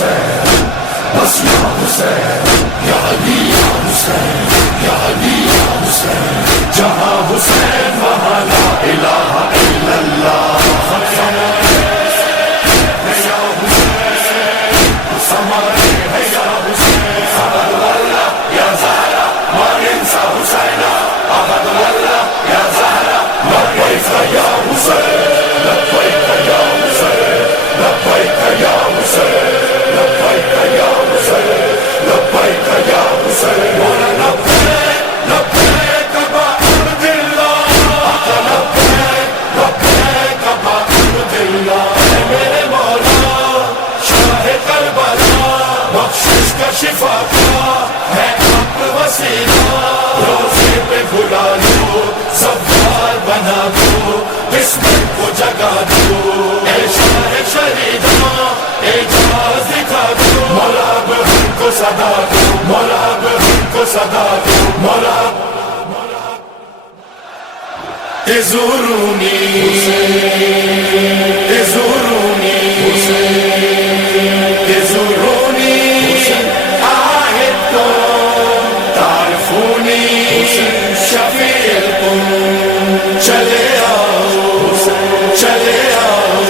حسین بس یا حسین یا علی یا حسین یا علی یا حسین جہاں حسین وہاں لا الہ الا اللہ شفا کا ہے آپ وسیلہ روزے پہ بھلا دو سوار بنا دو قسمت کو جگا دو اے شاہ شہیداں اعجاز دکھا دو مولا اب ہم کو صدا دو مولا اب ہم کو صدا دو مولا تزورونی تزورونی تزورونی چلے آؤ چلے آؤ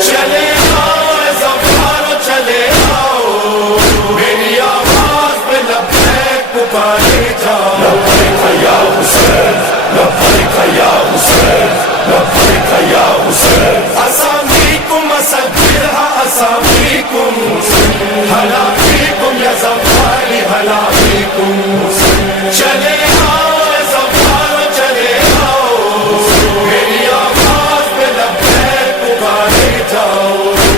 چلے آؤ زفارو چلے آؤ میری آواز پہ لبیک پکارے جاؤ لبیک یا حسین لبیک یا حسین لبیک یا حسین اسامیکم اسدرہا اسامیکم ہلا فیکم یا زفاری ہلا فیکم چلے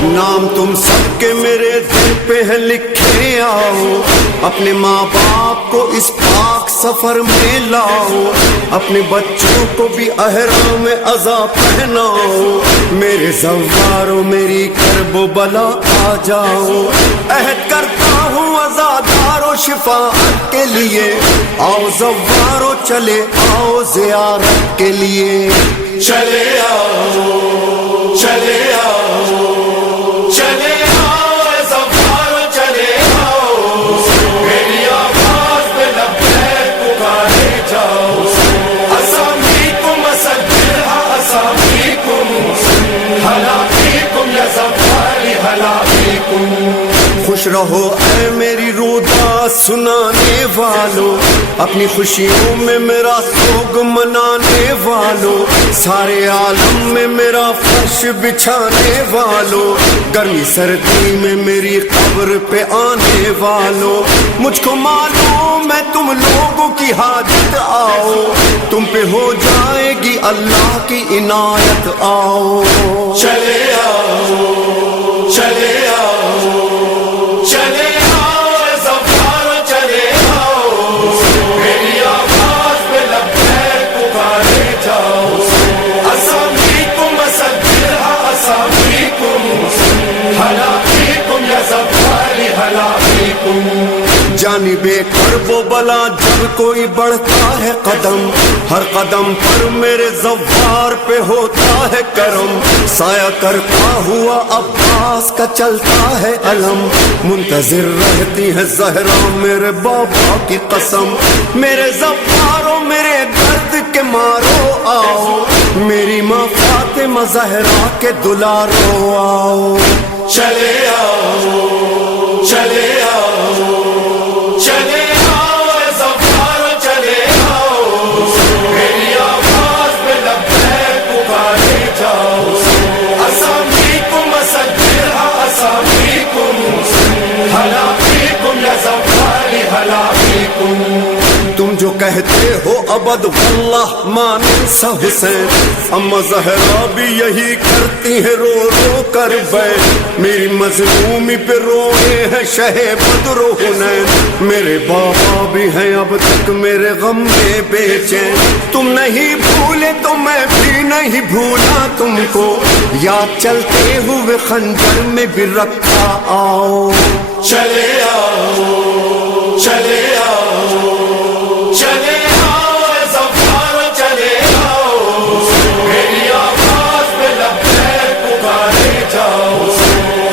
نام تم سب کے میرے دل پہ ہے لکھے آؤ اپنے ماں باپ کو اس پاک سفر میں لاؤ اپنے بچوں کو بھی احرام عزا پہناؤ میرے زوارو میری کرب و بلا آ جاؤ عہد کرتا ہوں عزادارو شفاعت کے لیے آؤ زوارو چلے آؤ زیارت کے لیے چلے آؤ چلے آؤ چلے آؤ زفارو چلے آؤ میری آواز پہ لبیک پکارے جاؤ اسامیکم اسدرہا اسامیکم ہلا فیکم یا زفاری ہلا فیکم خوش رہو اے میری رودا سنانے والو اپنی خوشیوں میں میرا سوگ منانے والو سارے عالم میں میرا فرش بچھانے والو گرمی سردی میں میری قبر پہ آنے والو مجھ کو معلوم ہے تم لوگوں کی حاجت آؤ تم پہ ہو جائے گی اللہ کی عنایت آؤ چلے آؤ چلے آؤ چلے آؤ زفارو چلے آؤ میری آواز پہ لبیک پکارے جاؤ اسامیکم اسدرہا اسامیکم ہلا فیکم یا زفاری ہلا فیکم جانب کرب و بلا جب کوئی بڑھتا ہے قدم ہر قدم پر میرے زوار پہ ہوتا ہے کرم سایہ کرتا ہوا عباس کا چلتا ہے علم منتظر رہتی ہے زہرا میرے بابا کی قسم میرے زوارو میرے درد کے مارو آؤ میری ماں فاطمہ زہرا کے دلارو آؤ چلے آؤ چلے آؤ چلے آؤ زفارو چلے آؤ میری آواز پہ لبیک پکارے جاؤ اسامیکم اسدرہا اسامیکم ہلا فیکم یا زفاری ہلا فیکم تم جو کہتے ہو ابد واللہ مانسا حسین اما زہرا بھی یہی کرتی ہے رو رو کر بیٹھ میری مظلومی پہ روئے ہیں شہ بدر و حنین میرے بابا بھی ہیں اب تک میرے غم میں بے چین تم نہیں بھولے تو میں بھی نہیں بھولا تم کو یاد چلتے ہوئے خنجر میں بھی رکھا آؤ چلے آؤ چلے آؤ چلے آؤ زفارو چلے آؤ میری آواز پہ لبیک پکارے جاؤ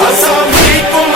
اسامیکم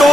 2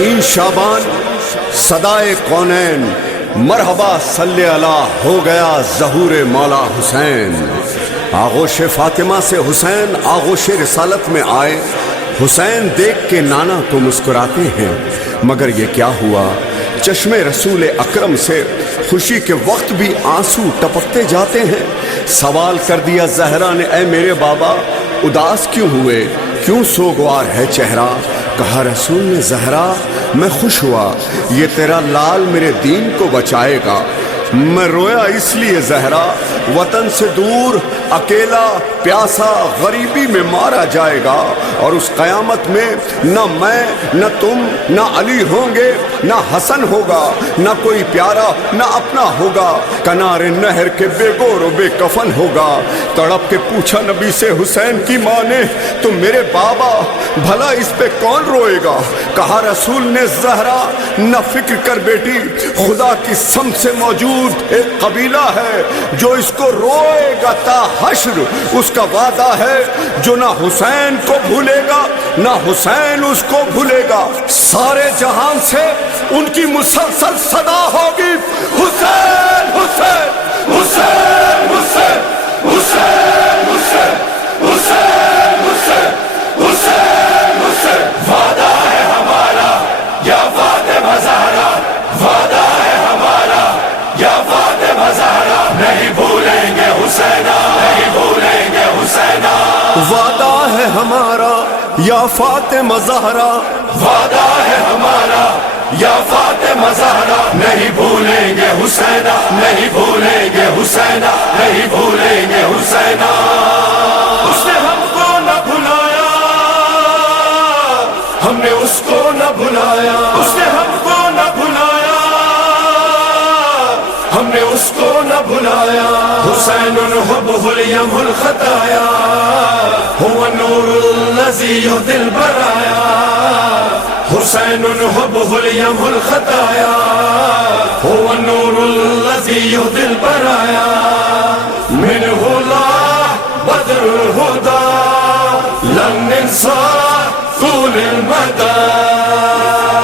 3 شعبان صدائے کونین مرحبا صلی اللہ ہو گیا ظہور مولا حسین. آغوش فاطمہ سے حسین آغوش رسالت میں آئے. حسین دیکھ کے نانا کو مسکراتے ہیں، مگر یہ کیا ہوا؟ چشم رسول اکرم سے خوشی کے وقت بھی آنسو ٹپکتے جاتے ہیں. سوال کر دیا زہرا نے، اے میرے بابا اداس کیوں ہوئے، کیوں سوگوار ہے چہرہ؟ کہا رسول نے، زہرا میں خوش ہوا، یہ تیرا لال میرے دین کو بچائے گا. میں رویا اس لیے زہرا، وطن سے دور اکیلا پیاسا غریبی میں مارا جائے گا، اور اس قیامت میں نہ میں نہ تم نہ علی ہوں گے، نہ حسن ہوگا، نہ کوئی پیارا نہ اپنا ہوگا. کنارے نہر کے بے گور و بے کفن ہوگا. تڑپ کے پوچھا نبی سے حسین کی ماں نے، تو میرے بابا بھلا اس پہ کون روئے گا؟ کہا رسول نے، زہرا نہ فکر کر بیٹی، خدا کی سمت سے موجود ایک قبیلہ ہے جو اس کو روئے گا تا حشر. اس کا وعدہ ہے جو نہ حسین کو بھولے گا نہ حسین اس کو بھولے گا. سارے جہان سے ان کی مسلسل صدا ہوگی، حسین حسین حسین حسین حسین حسین حسین حسین حسین حسین. وعدہ ہے ہمارا یا فاطمہ زہرا، وعدہ ہے ہمارا یا فاطمہ زہرا، نہیں بھولیں گے حسینہ، نہیں بھولیں گے حسینہ. وعدہ ہے ہمارا یا فاطمہ زہرا، وعدہ ہے ہمارا یا فاطمہ زہرا، نہیں بھولیں گے حسینہ، نہیں بھولیں گے حسینہ، نہیں بھولیں گے حسینہ. اس نے ہم کو نہ بھلایا، ہم نے اس کو نہ بھلایا. اس نے ہم کو نہ بھلایا، ہم نے اس کو نہ بھلایا. حسین حبہ الیم الخطایا، هو النور الذی یهدی البرایا. حسین حبہ الیم الخطایا، هو النور الذی یهدی البرایا. منہ لا بدر الہدی لن ننسى طول المدى.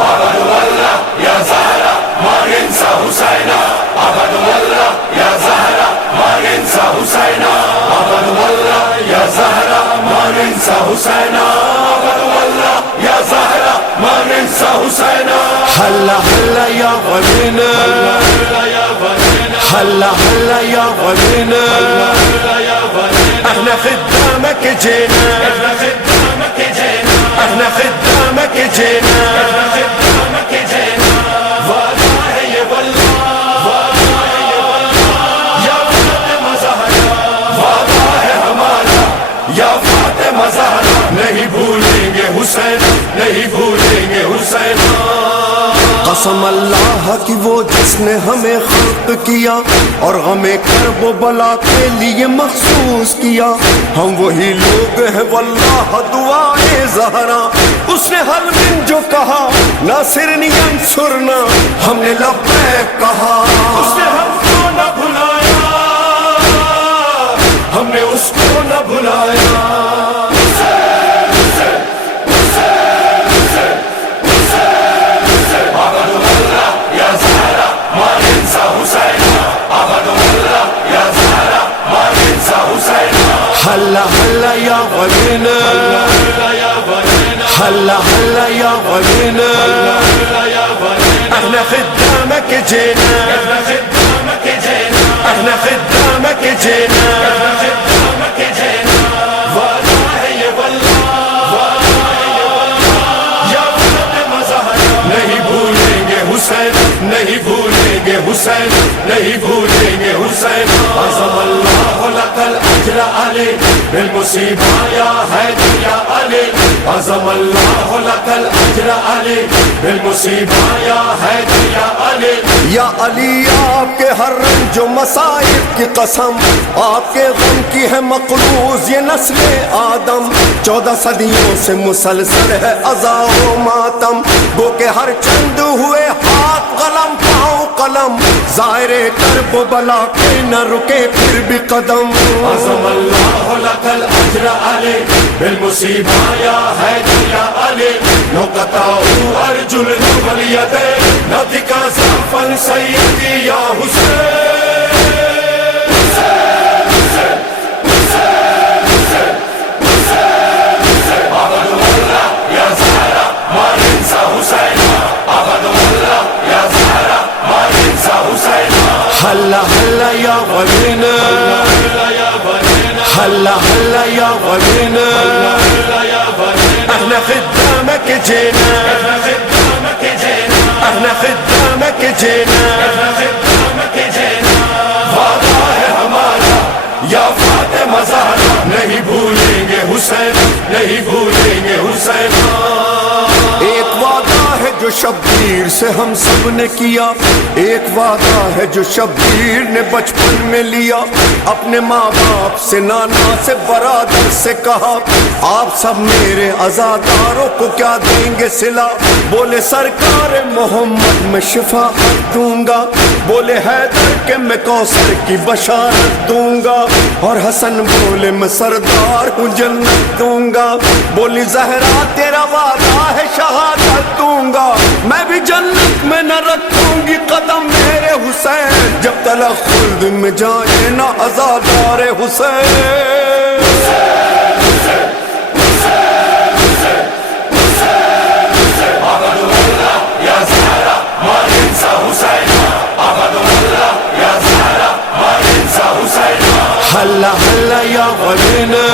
عبد الله يا زهرا ما ننسى حسينا، عبد الله يا زهرا ما ننسى حسينا، عبد الله يا زهرا ما ننسى حسينا، عبد الله يا زهرا ما ننسى حسينا. هلا هلا يا غنينا، هلا هلا يا غنينا، احنا خدامك جينا، احنا خدامك جينا، احنا خدامك جينا، احنا خدامك جينا. وعدہ ہے یہ واللہ، وعدہ ہے یہ واللہ یا فاطمہ زہرا، وعدہ ہے ہمارا یا فاطمہ زہرا، نہیں بھولیں گے حسین، نہیں بھولیں گے حسین. قسم اللہ کی وہ جس نے ہمیں خلق کیا اور غم کرب و بلا کے لیے مخصوص کیا. ہم وہی لوگ ہیں واللہ دعائے زہرا. اس نے ہر دن جو کہا ناصرنی انصرنا، ہم نے لبیک کہا. اس نے ہم کو نہ بھلایا، ہم نے اس کو نہ بھلایا. هلا هلا يا غنينا، هلا هلا يا غنينا، احنا خدامك جينا، احنا خدامك جينا، احنا خدامك جينا، احنا خدامك جينا. وعدہ ہے یہ واللہ، وعدہ ہے یہ واللہ یا فاطمہ زہرا، نہیں بھولیں گے حسین، نہیں بھولیں گے حسین، نہیں بھولیں گے حسین. عظم اللہ لک الاجر علی بالمصیبہ یا حیدر یا علی، عظم اللہ لک الاجر علی بالمصیبہ یا حیدر یا علی. یا علی آپ کے ہر رنج و مصائب کی قسم، آپ کے غم کی ہے مقروض یہ نسل آدم، 14 صدیوں سے مسلسل ہے عزا و ماتم، گو کہ ہر چند ہوئے ہاتھ قلم پاؤں قلم، ظاہر کرب و بلا کے نہ رکے پھر بھی قدم۔ عظم اللہ لک الاجر علی بالمصیبہ یا حیدر یا علی، لو قطعوا ارجل والیدین نطق ضعفا سیدی یا حسین۔ ہلا ہلا یا ولینا، ہلا ہلا یا ولینا، احنا خدامك جينا، احنا خدامك جينا، وعدہ ہے ہمارا یا فاطمہ زہرا، نہیں بھولیں گے حسین، نہیں بھولیں گے حسین۔ ایک وعدہ ہے جو شبیر سے ہم سب نے کیا، ایک وعدہ ہے جو شبیر نے بچپن میں لیا، اپنے ماں باپ سے نانا سے برادر سے کہا، آپ سب میرے عزاداروں کو کیا دیں گے صلہ، بولے سرکار محمد میں شفاعت دوں گا، بولے حیدر کہ میں کوثر کی بشارت دوں گا، اور حسن بولے میں سردار ہوں جنت دوں گا، بولی زہرا تیرا وعدہ ہے شہادت دوں گا، میں بھی جنت میں نہ رکھوں گی قدم میرے حسین، جب تلک خلد میں جائے نہ عزادار حسین۔ ہلا ہلا یا ولینا،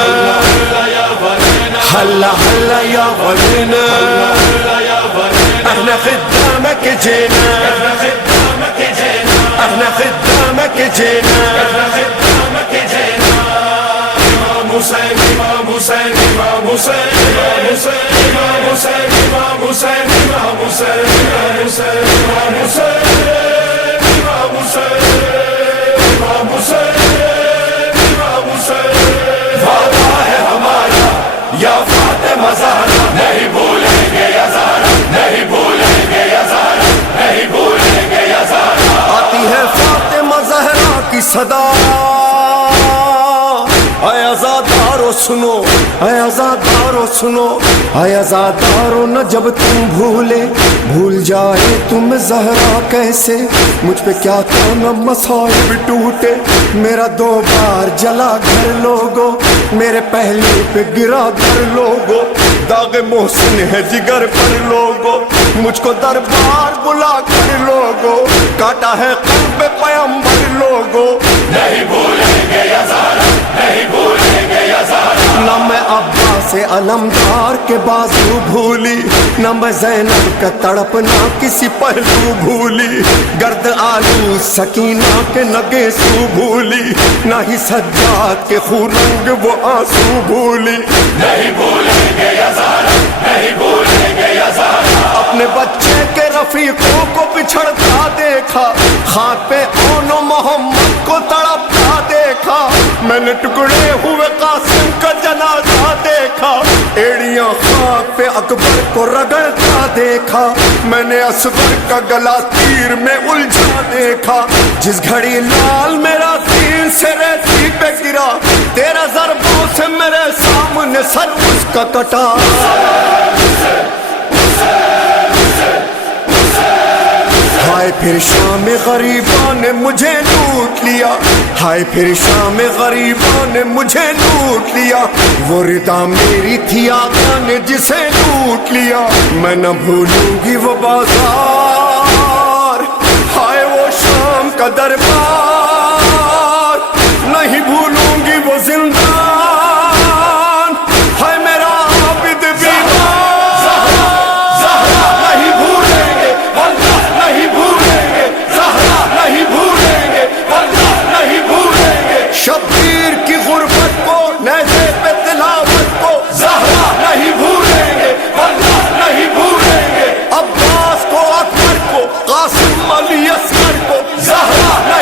ہلا ہلا یا ولینا، احنا خدامك جينا، احنا خدامك جينا، امام حسین، امام حسین، امام حسین، امام حسین، امام حسین، امام حسین، امام حسین، امام حسین، امام حسین، امام حسین، امام حسین، امام حسین۔ وعدہ ہے ہمارا یا فاطمہ زہرا، نہیں بھولیں گے یا زہرا، نہیں بھولیں گے یا زہرا، نہیں بھولیں گے یا زہرا۔ آتی ہے فاطمہ زہرا کی صدا، اے عزادارو سنو، اے عزادارو سنو، اے عزادارو نہ جب تم بھولے، بھول جائے تم زہرا کیسے، مجھ پہ کیا کیا مصائب ٹوٹے، میرا 2 بار جلا گھر لوگو، میرے پہلے پہ گرا گھر لوگو، داغ محسن ہے جگر پر لوگو، مجھ کو دربار بلا کر لوگو، کاٹا ہے قلب پیمبر لوگو، نہیں بھولیں گے یا زہرا، نہیں بھولیں گے یا زہرا۔ نہ میں عباس علمدار کے بازو بھولی، نہ میں زینب کا تڑپنا کسی پہلو بھولی، گرد آلو سکینہ کے نگے سو بھولی، نہ ہی سجاد کے خوننگ وہ آنسو بھولی، نہیں بھولیں گے یا زہرا، نہیں بھولیں گے یا زہرا۔ اپنے بچے کے رفیقوں کو بچھڑتا دیکھا، خاک پہ اون و محمد کو تڑپتا دیکھا، میں نے ٹکڑے ہوئے قاسم کا جنازہ دیکھا، ایڑیاں خاک پہ اکبر کو رگڑتا دیکھا، میں نے اصغر کا گلا تیر میں الجھا دیکھا، جس گھڑی لال میرا سین سے ریتی پہ گرا، 13 ضربوں سے میرے سامنے سر اس کا کٹا، ہائے پھر شام غریباں نے مجھے لوٹ لیا، ہائے پھر شام غریباں نے مجھے لوٹ لیا، وہ ردا میری تھی آقا نے جسے لوٹ لیا، میں نہ بھولوں گی وہ بازار، ہائے وہ شام کا دربار، نہیں بھولوں گی وہ زندان، ہائے میرا عابد بیمار، زہرا نہیں بھولیں گے، واللہ نہیں بھولیں گے، زہرا نہیں بھولیں گے، واللہ نہیں بھولیں گے، شبیر کی غربت کو، نیزے پہ تلاوت کو، زہرا نہیں بھولیں گے، واللہ نہیں بھولیں گے، عباس کو، اکبر کو، قاسم علی اصغر کو، زہرا نہیں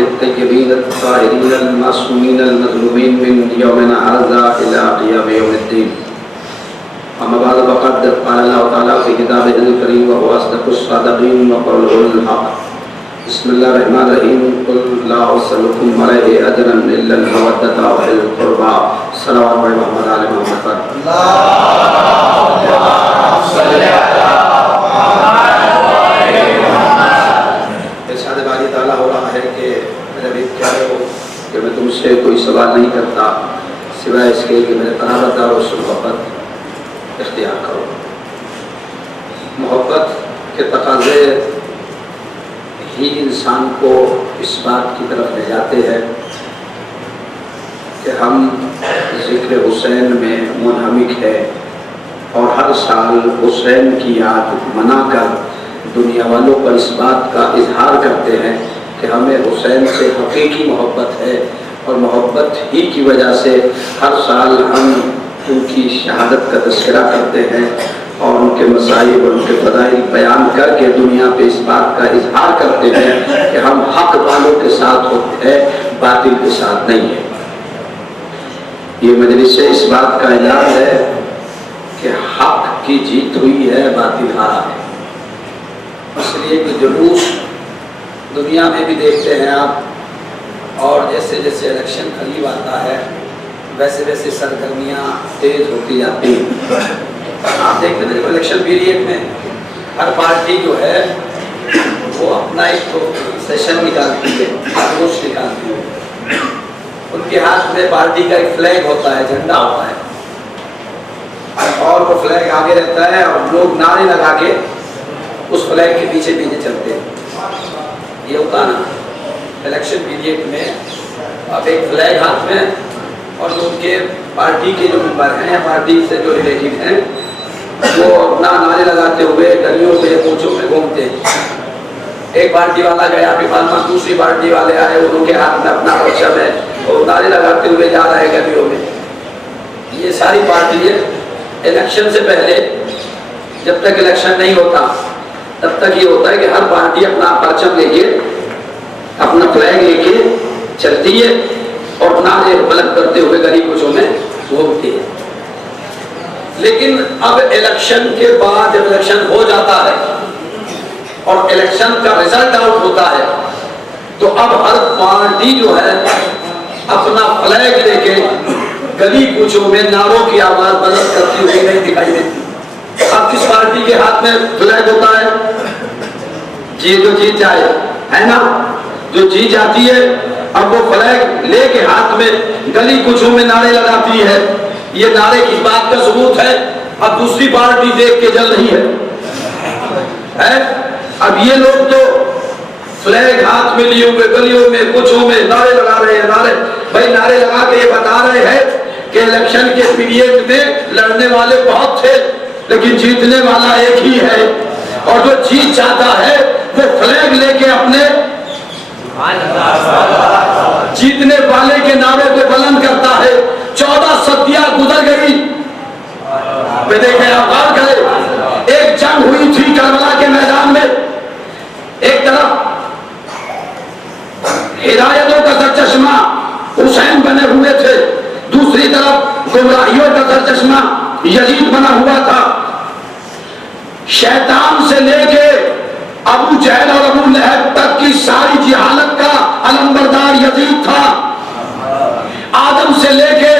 الطيبين الطاهرين المعصومين المظلومين من يومنا هذا إلى قيام يوم الدين. أما بعد فقد قال الله تعالى في كتابه الكريم وهو أصدق الصادقين وقوله الحق. بسم الله الرحمن الرحيم. قل لا أسألكم عليه أجرا إلا المودة في القربى. صلوات محمد آل محمد. اللهم صل على ارشاد باری تعالیٰ ہو رہا ہے کہ میرے بھی کہہ رہے ہو کہ میں تم سے کوئی سوال نہیں کرتا سوائے اس کے کہ میرے قرابت دار اور محبت اختیار کرو۔ محبت کے تقاضے ہی انسان کو اس بات کی طرف لے جاتے ہیں کہ ہم ذکر حسین میں منہمک ہے اور ہر سال حسین کی یاد منا کر دنیا والوں پر اس بات کا اظہار کرتے ہیں کہ ہمیں حسین سے حقیقی محبت ہے، اور محبت ہی کی وجہ سے ہر سال ہم ان کی شہادت کا تذکرہ کرتے ہیں اور ان کے مصائب اور ان کے فضائل بیان کر کے دنیا پہ اس بات کا اظہار کرتے ہیں کہ ہم حق والوں کے ساتھ ہوتے ہیں، باطل کے ساتھ نہیں ہے۔ یہ مجلس سے اس بات کا اعلان ہے کہ حق کی جیت ہوئی ہے، باطل ہارا ہے۔ اس لیے کہ جلوس دنیا میں بھی دیکھتے ہیں آپ، اور جیسے جیسے الیکشن قریب آتا ہے ویسے ویسے سرگرمیاں تیز ہوتی جاتی ہیں۔ آپ دیکھتے ہیں جب الیکشن پیریڈ میں ہر پارٹی جو ہے وہ اپنا ایک سیشن نکالتی ہے، خاموش نکالتی ہے. ان کے ہاتھ میں پارٹی کا ایک فلیگ ہوتا ہے، جھنڈا ہوتا ہے، اور وہ فلیگ آگے رہتا ہے اور لوگ نعرے لگا کے اس فلیگ کے پیچھے پیچھے چلتے ہیں. یہ ہوتا نا الیکشن پیریڈ میں، اب ایک فلیگ ہاتھ میں اور جو ان کے پارٹی کے جو ممبر ہیں، پارٹی سے جو ریلیٹیو ہیں، وہ اپنا نعرے لگاتے ہوئے گلیوں میں کوچوں میں گھومتے ہیں. ایک پارٹی والا گیا، پھر دوسری پارٹی والے آئے، انہوں کے ہاتھ میں اپنا پرچم ہے، وہ نعرے لگاتے ہوئے جا رہے ہیں گلیوں میں. یہ ساری پارٹی الیکشن سے پہلے، جب تک الیکشن نہیں ہوتا تب تک یہ ہوتا ہے کہ ہر پارٹی اپنا پرچم لے کے، اپنا فلیگ لے کے چلتی ہے اور نعرے بلند کرتے ہوئے گلی کوچوں میں گھومتی ہے. لیکن اب الیکشن کے بعد جب الیکشن ہو جاتا ہے اور الیکشن کا رزلٹ آؤٹ ہوتا ہے تو اب ہر پارٹی جو ہے اپنا فلیگ لے کے گلی کوچوں میں نعروں کی آواز بلند کرتی ہوئی نہیں دکھائی دیتی. اب کس پارٹی کے ہاتھ میں فلیگ ہوتا ہے؟ جو جیت جائے، ہے نا، جو جیت جاتی ہے اب وہ فلیگ لے کے ہاتھ میں گلی کوچوں میں نعرے لگاتی ہے. یہ نعرے کس بات کا ثبوت ہے؟ اب دوسری پارٹی دیکھ کے جل رہی ہے. اب یہ لوگ تو فلیگ ہاتھ میں لیے ہوئے گلیوں میں کوچوں میں نعرے لگا رہے ہیں. نعرے بھائی نعرے لگا کے یہ بتا رہے ہیں کہ الیکشن کے پیریڈ میں لڑنے والے بہت تھے لیکن جیتنے والا ایک ہی ہے، اور جو جیت جاتا ہے وہ فلیگ لے کے اپنے جیتنے والے کے نعرے کو بلند کرتا ہے. 14 صدیاں گزر گئی. دیکھیں آپ غور کریں، ایک جنگ ہوئی تھی کربلا کے میدان میں، ایک طرف ہدایتوں کا سرچشمہ حسین بنے ہوئے تھے، دوسری طرف گمراہیوں کا سرچشمہ یزید بنا ہوا تھا. شیطان سے لے کے ابو جہل اور ابو لہب تک کی ساری جہالت کا علمبردار یزید تھا. آدم سے لے کے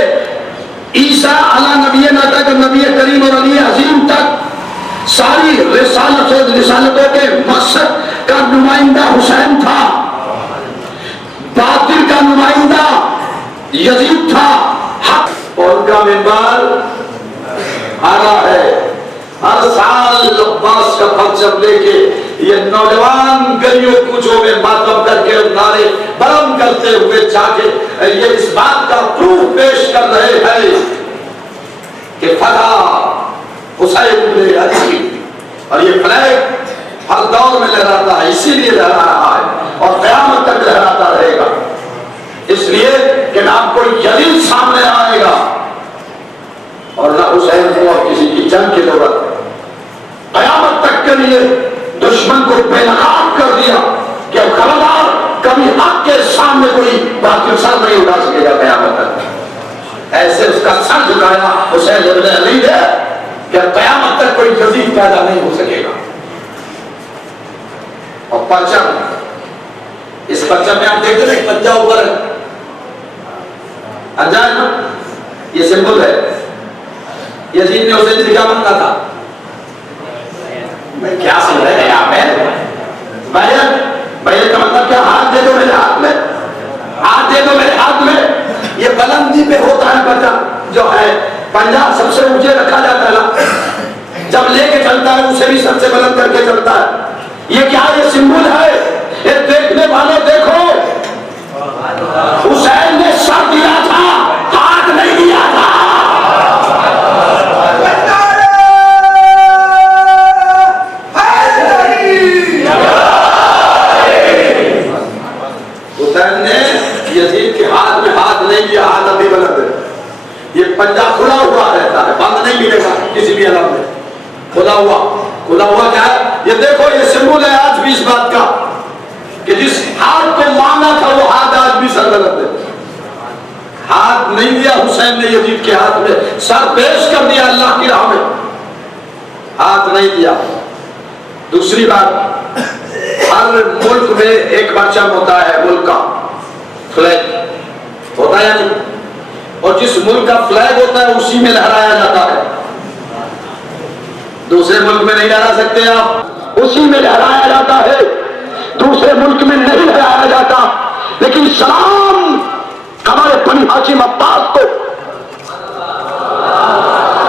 عیسیٰ علی نبینا تک، نبی کریم اور علی عظیم تک ساری رسالتوں کے مقصد کا نمائندہ حسین تھا. باطل کا نمائندہ یزید تھا. حق اور کا منبر آگا ہے. ہر سال عباس کا پرچم لے کے یہ نوجوان گلیوں کوچوں میں ماتم کر کے نعرے بلند کرتے ہوئے جا کے یہ اس بات کا پروف پیش کر رہے ہیں کہ فتح حسین بن علی. اور یہ فلیگ ہر دور میں لہراتا ہے، اسی لیے لہرا رہا ہے اور قیامت تک لہراتا رہے گا. اس لیے کہ نہ کوئی یزید سامنے آئے گا اور نہ حسین کو اور کسی کی جنگ کی ضرورت ہے. قیامت تک کے لیے دشمن کو بے نقاب کر دیا کہ اب خبردار کبھی حق کے سامنے کوئی باطل سر نہیں اٹھا سکے گا قیامت تک. ایسے اس کا سر جھکایا حسین ابن علی نے کہ قیامت تک کوئی یزید پیدا نہیں ہو سکے گا. اور پرچم، اس پرچم میں آپ دیکھتے ہیں پنجہ اوپر ہے، انجان نا، یہ سمبل ہے. یزید نے حسین سے کیا مانگا تھا؟ میں کیا سمجھ رہے ہیں آپ بیعت کا مطلب کیا؟ ہاتھ دے دو میرے ہاتھ میں، ہاتھ دے دو میرے ہاتھ میں. یہ بلندی پہ ہوتا ہے پنجہ، جو ہے پنجہ سب سے اونچے رکھا جاتا ہے، جب لے کے چلتا ہے اسے بھی سب سے بلند کر کے چلتا ہے. یہ کیا؟ یہ سمبل ہے. یہ دیکھنے والے دیکھو، حسین نے سر دیا تھا، ہاتھ نہیں دیا تھا. حسین نے یزید کے ہاتھ میں ہاتھ نہیں دیا، ہاتھ ابھی بلند ہے. یہ پنجہ کھلا ہوا رہتا ہے، بند نہیں ملے گا کسی بھی علم میں. کھلا ہوا کیا ہے؟ یہ دیکھو، یہ سمبل ہے آج بھی اس بات کا کہ جس ہاتھ کو مانگا تھا وہ ہاتھ آج بھی سر بلند ہے. ہاتھ نہیں دیا حسین نے یزید کے ہاتھ میں، سر پیش کر دیا اللہ کی راہ میں، ہاتھ نہیں دیا. دوسری بات، ہر ملک میں ایک پرچم ہوتا ہے، ملک کا فلیگ ہوتا ہے یا نہیں؟ اور جس ملک کا فلیگ ہوتا ہے اسی میں لہرایا جاتا ہے. دوسرے ملک میں نہیں لہرا سکتے آپ، اسی میں لہرایا جاتا ہے. دوسرے ملک میں نہیں لہرایا جاتا، لیکن سلام ہمارے بنی ہاشم عباس کو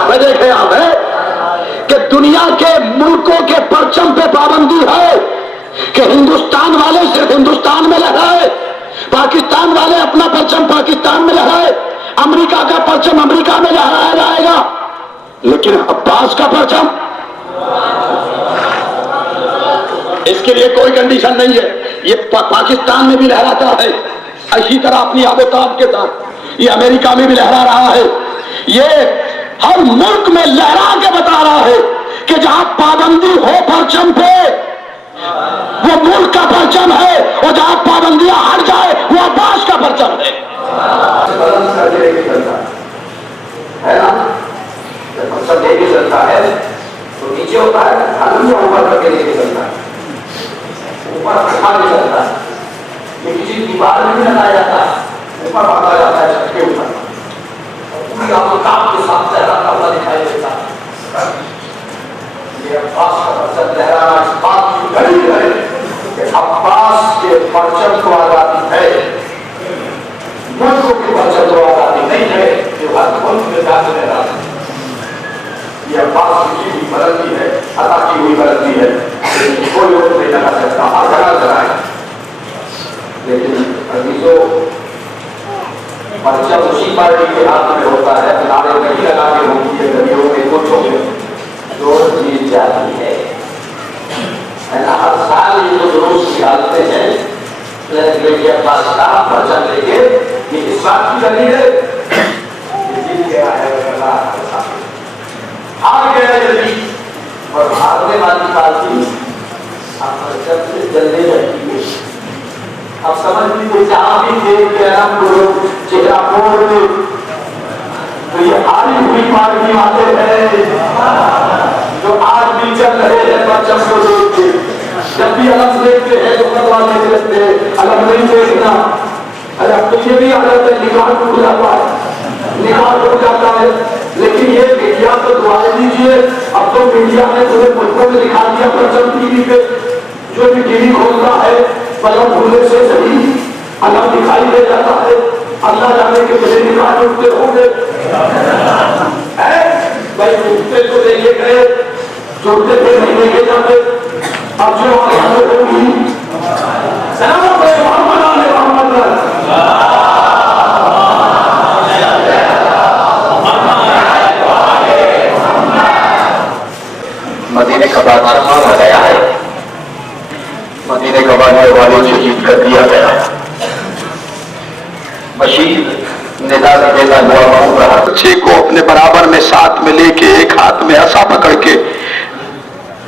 وجہ خیال ہے کہ دنیا کے ملکوں کے پرچم پہ پابندی ہے کہ ہندوستان والے صرف ہندوستان میں لہرائے، پاکستان والے اپنا پرچم پاکستان میں لہرائے، امریکہ کا پرچم امریکہ میں لہرایا جائے گا، لیکن عباس کا پرچم اس کے لیے کوئی کنڈیشن نہیں ہے، یہ پاکستان میں بھی لہراتا ہے، اسی طرح اپنی آب و تاب کے ساتھ یہ امریکہ میں بھی لہرا رہا ہے، یہ ہر ملک میں لہرا کے بتا رہا ہے کہ جہاں پابندی ہو پرچم پہ وہ ملک کا پرچم ہے، اور جہاں پابندیاں ہٹ جائے وہ عباس کا پرچم ہے۔ مقصد لے کے چلتا ہے تو نیچے ہوتا ہے، اوپر کر کے لے کے چلتا ہے، اوپر اٹھا کے چلتا ہے، یہ کسی دیوار میں نہیں لگایا جاتا ہے، اوپر باندھا جاتا ہے چھت کے اوپر، پوری آپ کو تاپ کے ساتھ لہراتا ہوا دکھائی دیتا ہے۔ یہ عباس کا پرچم لہرانا اس بات کی دلیل ہے کہ عباس کے پرچم کو آزادی ہے، ملکوں کے پرچم کو آزادی نہیں ہے کہ ہر ملک میں جا کے لہراتا ہے۔ یہ عباس کی ہوئی بلندی ہے، عطا کی ہوئی بلندی ہے، کوئی اور نہیں لگا سکتا، ہر جگہ لگائے۔ لیکن عزیزوں، پرچم اسی پارٹی کے ہاتھ میں ہوتا ہے، نعرے نہیں لگا کے ہوتی ہے گلیوں میں کوچوں میں، جو جیت جاتی ہے۔ ہر سال یہ جو دروس نکالتے ہیں کہ عباس کا پرچم لے کے، یہ اس بات کی دلیل ہے کہ جیت گیا ہے ہار گیا جلدی، اور ہارنے والی پارٹی اب پرچم سے جلدی رہتی ہے۔ اب سمجھ لیجیے جہاں بھی دیکھ کے رنگ لوگ چہرہ پھوڑ دے تو یہ ہاری ہوئی پارٹی والے ہیں جو آج بھی چل رہے ہیں پرچم کو دیکھ کے۔ جب بھی علم دیکھتے ہیں تو فتوی دیتے ہیں علم نہیں دیکھنا، ارے اب تو یہ بھی عادت ہے، نکاح ٹوٹ جاتا ہے، نکاح ٹوٹ جاتا ہے، لیکن یہ میڈیا تو دعائیں دیجیے، اب تو میڈیا نے پورے ملکوں میں دکھا دیا پرچم ٹی وی پہ، جو بھی ٹی وی کھولتا ہے قلم بھولنے سے صحیح علم دکھائی دے جاتا ہے۔ اللہ جانے کے بڑے نکاح ٹوٹتے ہوں گے، بھائی ٹوٹتے تو دیکھے گئے، جوڑتے تھے نہیں دیکھے جاتے۔ اب جو ہوگی سلام محمد علیہ محمد مدینے کا بادشاہ مارا گیا ہے، مدینے کا بادشاہ والوں سے جیت کر دیا گیا ہے۔ بشیر ندا دیتا ہوا گھوم رہا، بچے کو اپنے برابر میں ساتھ میں لے کے ایک ہاتھ میں عصا پکڑ کے،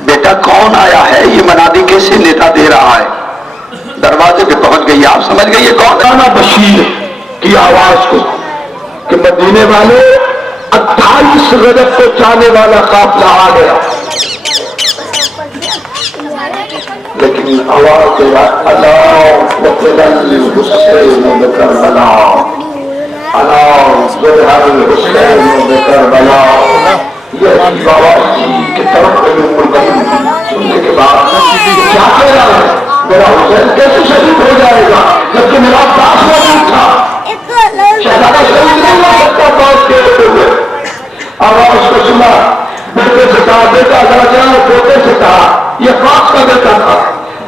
بیٹا کون آیا ہے، یہ منادی کیسے نیتا دے رہا ہے؟ دروازے پہ پہنچ گئی، آپ سمجھ گئے یہ کون ہے؟ بشیر کی آواز کو کہ مدینے والے 28 رجب کو جانے والا قافلہ آ گیا، لیکن آواز اللہ وطلن للحسین بکربلا، اللہ ظہر الحسین بکربلا، یہ عجیب آواز تھی کہ طرف سننے کے بعد کیا کہہ رہا ہے؟ میرا حسین کیسے شہید ہو جائے گا جبکہ میرا عباس موجود تھا؟ شہزادہ شہید نہیں ہو سکتا باس کے ہوئے۔ آواز کو سنا، بیٹے سے کہا، بیٹا ذرا جاؤ، پوتے سے کہا، یہ عباس کا بیٹا تھا،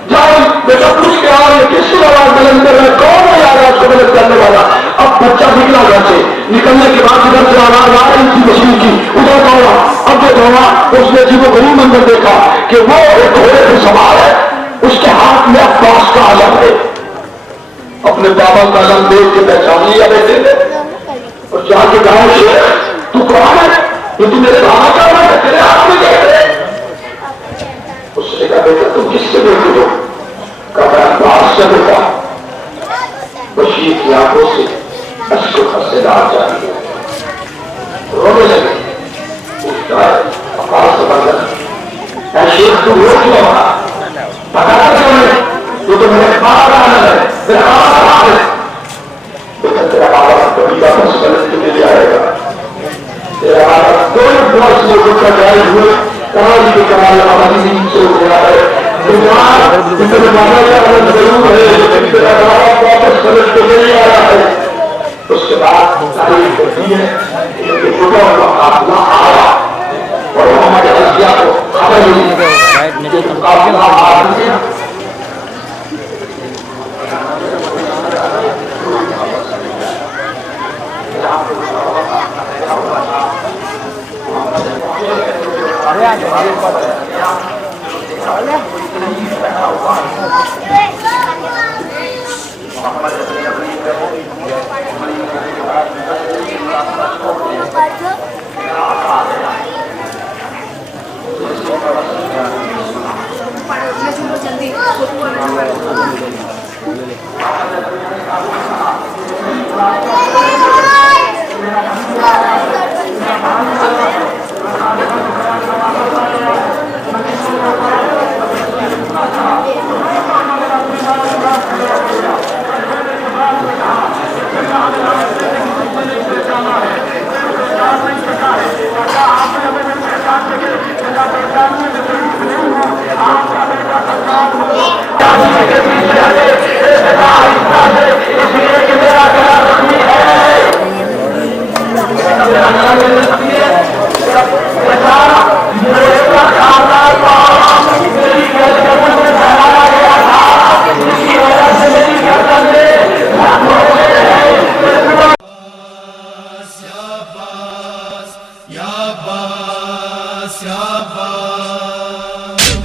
جاؤ بیٹا پوچھ کے آؤ یہ کس کی آواز بلند کر رہا ہے، کون ہے آواز کو بلند کرنے والا؟ اب بچہ نکلا گھر سے، نکلنے کے بعد ادھر سے آواز آ رہی تھی بشیر کی، ادھر دوڑا، اب جو دوڑا اس نے عجیب و غریب منظر دیکھا کہ وہ ایک گھوڑے پہ سوار ہے، اس کے ہاتھ میں عباس کا علم ہے۔ اپنے بابا کا علم دیکھ کے پہچان لیا بیٹے نے، اور جا کے گاؤں سے تو کون ہے؟ یہ تو میرے بابا کا علم ہے، تیرے ہاتھ میں دیکھ رہے۔ اس نے کہا بیٹا تم کس سے دیکھتے ہو؟ کہا میں عباس سے بیٹا۔ بشیر کی آنکھوں سے اشک و خسرات جاری ہے، رونے لگے، اٹھتا ہے عباس سے بندر، اے شیخ تو رو کیوں رہا؟ بتانا چاہیے وہ تو میرے بابا کا عمل ہے، میرا بابا کا عمل ہے۔ بیٹا تیرا بابا کبھی واپس غلط کے لیے آئے گا، تیرا بابا کوئی برس میں کچھ جائے ہوئے کمال کے کمال عملی سے اٹھ رہا ہے، میرے بابا کا ضرور ہے میرا بابا واپس سمجھ کو نہیں آیا ہے. اس کے بعد تعریف ہوتی ہے کہ چھوٹا کا قافلہ آیا اور ہمارے اشیاء کو خبر نہیں قافلہ آ گیا.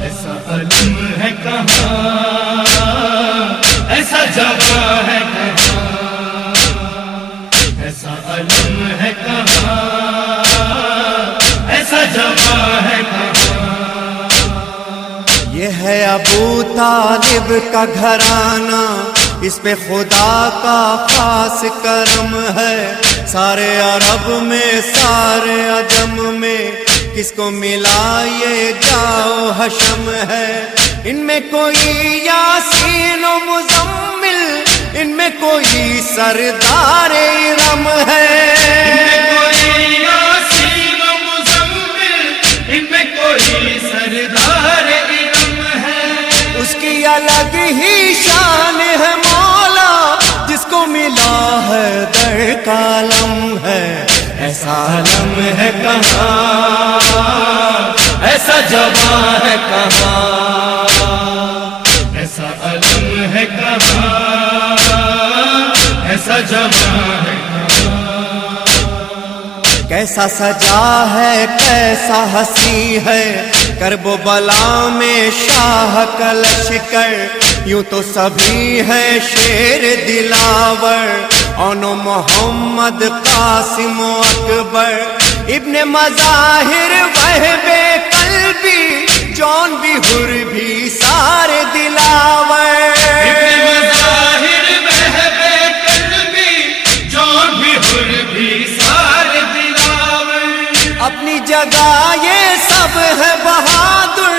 ایسا علم ہے کہاں، ایسا جگہ ہے کہاں، ایسا علم ہے کہاں، ایسا جگہ ہے کہاں. یہ ہے ابو طالب کا گھرانہ، اس پہ خدا کا خاص کرم ہے. سارے عرب میں سارے عجم میں کس کو ملا یہ جاؤ حشم ہے. ان میں کوئی یاسین و مزمل، ان میں کوئی سردار ارم ہے. ان میں کوئی یاسین و مزمل، ان میں کوئی سردار ارم ہے. اس کی الگ ہی شان ہے مولا، جس کو ملا ہے در کا علم ہے. ایسا علم ہے کہاں، ایسا جگہ ہے کہاں، ایسا علم ہے کہاں، ایسا جگہ ہے کہاں. کیسا سجا ہے کیسا حسی ہے کرب و بلا میں شاہ کا لشکر. یوں تو سبھی ہے شیر دلاور، اون محمد قاسم و اکبر. ابن مظاہر وہب قلبی جون بھی حر بھی سارے دلاور. ابن مظاہر وہب قلبی جون بھی حر بھی سارے دلاور. اپنی جگہ یہ سب ہے بہادر،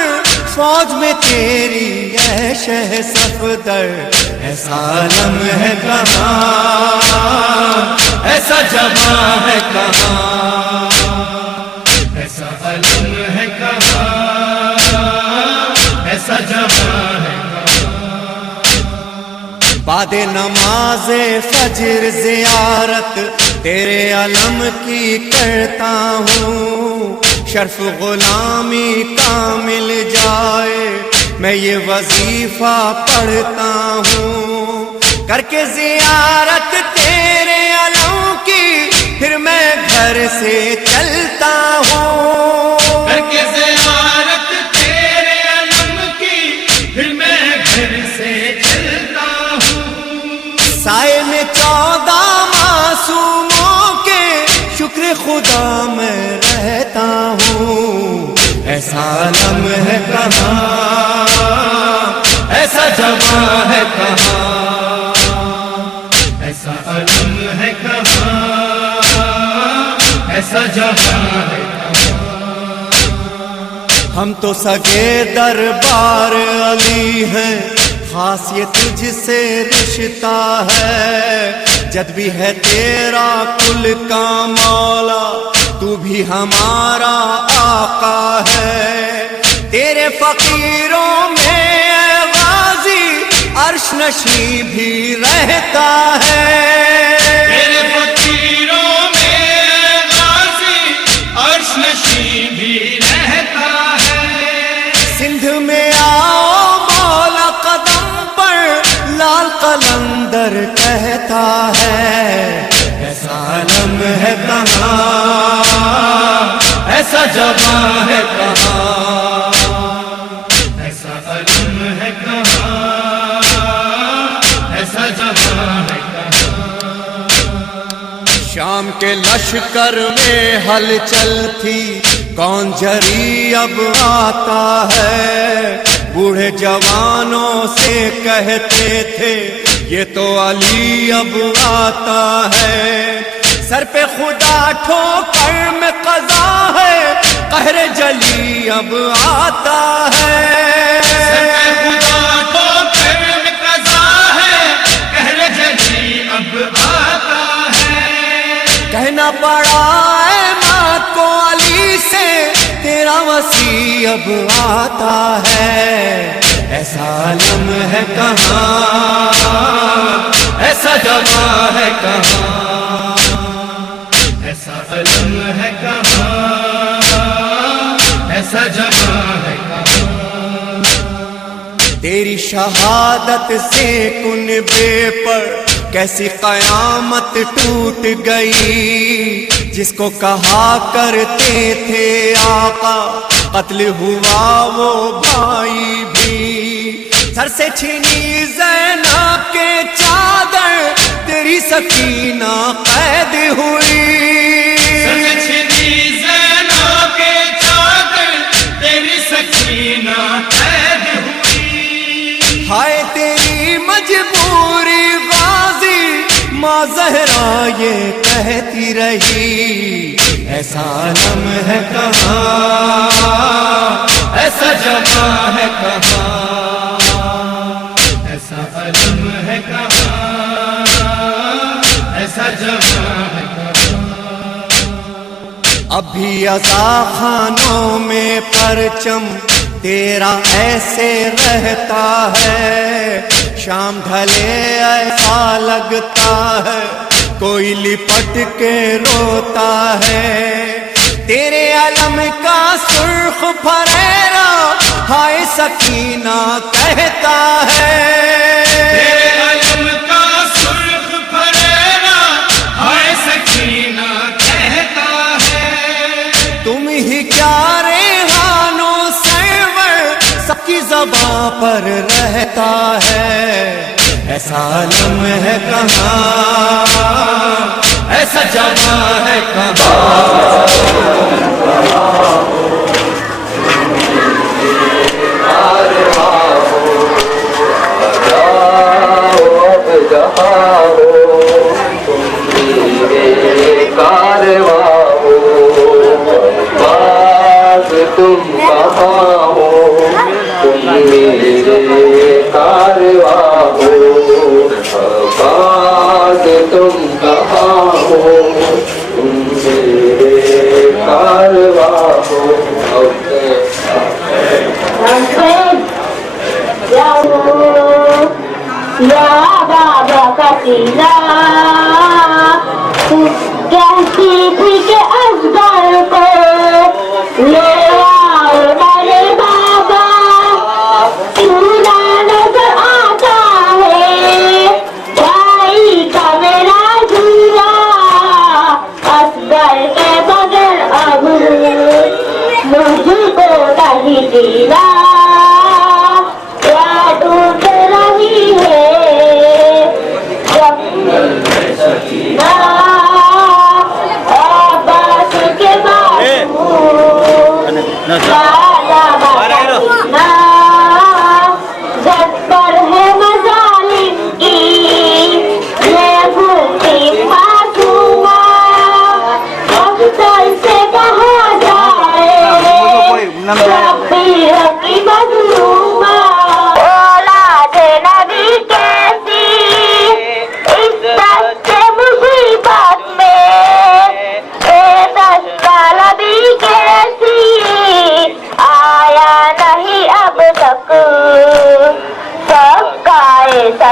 فوج میں تیری ہے شہ صفدر. ایسا علم ہے کہاں، ایسا جگہ ہے کہاں، ایسا علم ہے کہاں، ایسا جگہ ہے کہاں. بعد نماز فجر زیارت تیرے علم کی کرتا ہوں. شرف غلامی کا مل جائے میں یہ وظیفہ پڑھتا ہوں. کر کے زیارت تیرے علم کی پھر میں گھر سے چلتا ہوں. کر کے زیارت تیرے علم کی پھر میں گھر سے چلتا ہوں. سائے میں 14 معصوموں کے شکر خدا میں رہتا ہوں. ایسا علم ہے کہاں، ایسا جگہ ہے کہاں، ایسا علم ہے کہاں، ایسا جگہ ہے کہاں. ہم تو سگے دربار علی ہیں، خاص یہ تجھ سے رشتہ ہے. جد بھی ہے تیرا کل کا مولا، تو بھی ہمارا آقا ہے. تیرے فقیروں میں نشیں بھی رہتا ہے، تیرے فقیروں میں غازی عرش نشیں بھی رہتا ہے۔ سندھ میں آؤ مولا قدم پر لال قلندر کہتا ہے، ایسا عالم ہے کہاں، ایسا جوان ہے کہاں، ایسا علم ہے کہاں، ایسا جہاں ہے کہاں۔ شام کے لشکر میں ہلچل تھی، کون جری اب آتا ہے، بوڑھے جوانوں سے کہتے تھے یہ تو علی اب آتا ہے، سر پہ خدا ٹھوکر میں قضا ہے، قہر جلی اب آتا ہے، خدا تو پھر میں قضا ہے، قہر جلی اب آتا ہے۔ کہنا پڑا اے مات کو علی سے تیرا وسیع اب آتا ہے، ایسا عالم ہے کہاں، ایسا جوان ہے کہاں، ایسا علم ہے کہاں، ایسا جہاں ہے کہاں۔ تیری شہادت سے کنبے پر کیسی قیامت ٹوٹ گئی، جس کو کہا کرتے تھے آقا قتل ہوا وہ بھائی بھی، سر سے چھینی زینب کے چادر تیری سکینہ قید ہوئی، سچنی زینب کے چادر تیری سکینہ قید ہوئی۔ ہائے تیری مجبوری غازی ماں زہرا یہ کہتی رہی، ایسا عالم ہے کہاں، ایسا جوان ہے کہاں، ایسا علم ہے کہاں، ایسا جہاں ہے کہاں۔ اب بھی عزا خانوں میں پرچم تیرا ایسے رہتا ہے، شام ڈھلے ایسا لگتا ہے کوئی لپٹ کے روتا ہے، تیرے علم کا سرخ پھریرا ہائے سکینہ کہتا ہے، تیرے علم کا سرخ پھریرا ہائے سکینہ کہتا ہے۔ تم ہی کیا ریحانوں سرور سب کی زباں پر رہتا ہے، ایسا عالم ہے کہاں، ایسا جوان ہے کہاں، تم کہاں ہو، تم میرے کارواں ہو، آباد تم کہاں ہو، تم میرے کارواں ہو۔ یا بابا کتیلا کہتی تھی کہ اصغر کو لے آؤ میرے بابا، سونا نظر آتا ہے بھائی کا میرا جھولا، اصغر کے بغیر اب مجھ کو نہیں جینا، یاد اٹھ رہی ہے عباس کے بابو جب پر ہے مظالم کی یہ بھوکی معصومہ، اختر سے کہا جائے شبیر کی مظلومہ، اولاد نبی کیسی اس دست مصیبت میں، اے دستہ نبی کیسی آیا نہیں اب تک سب کا ایسا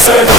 say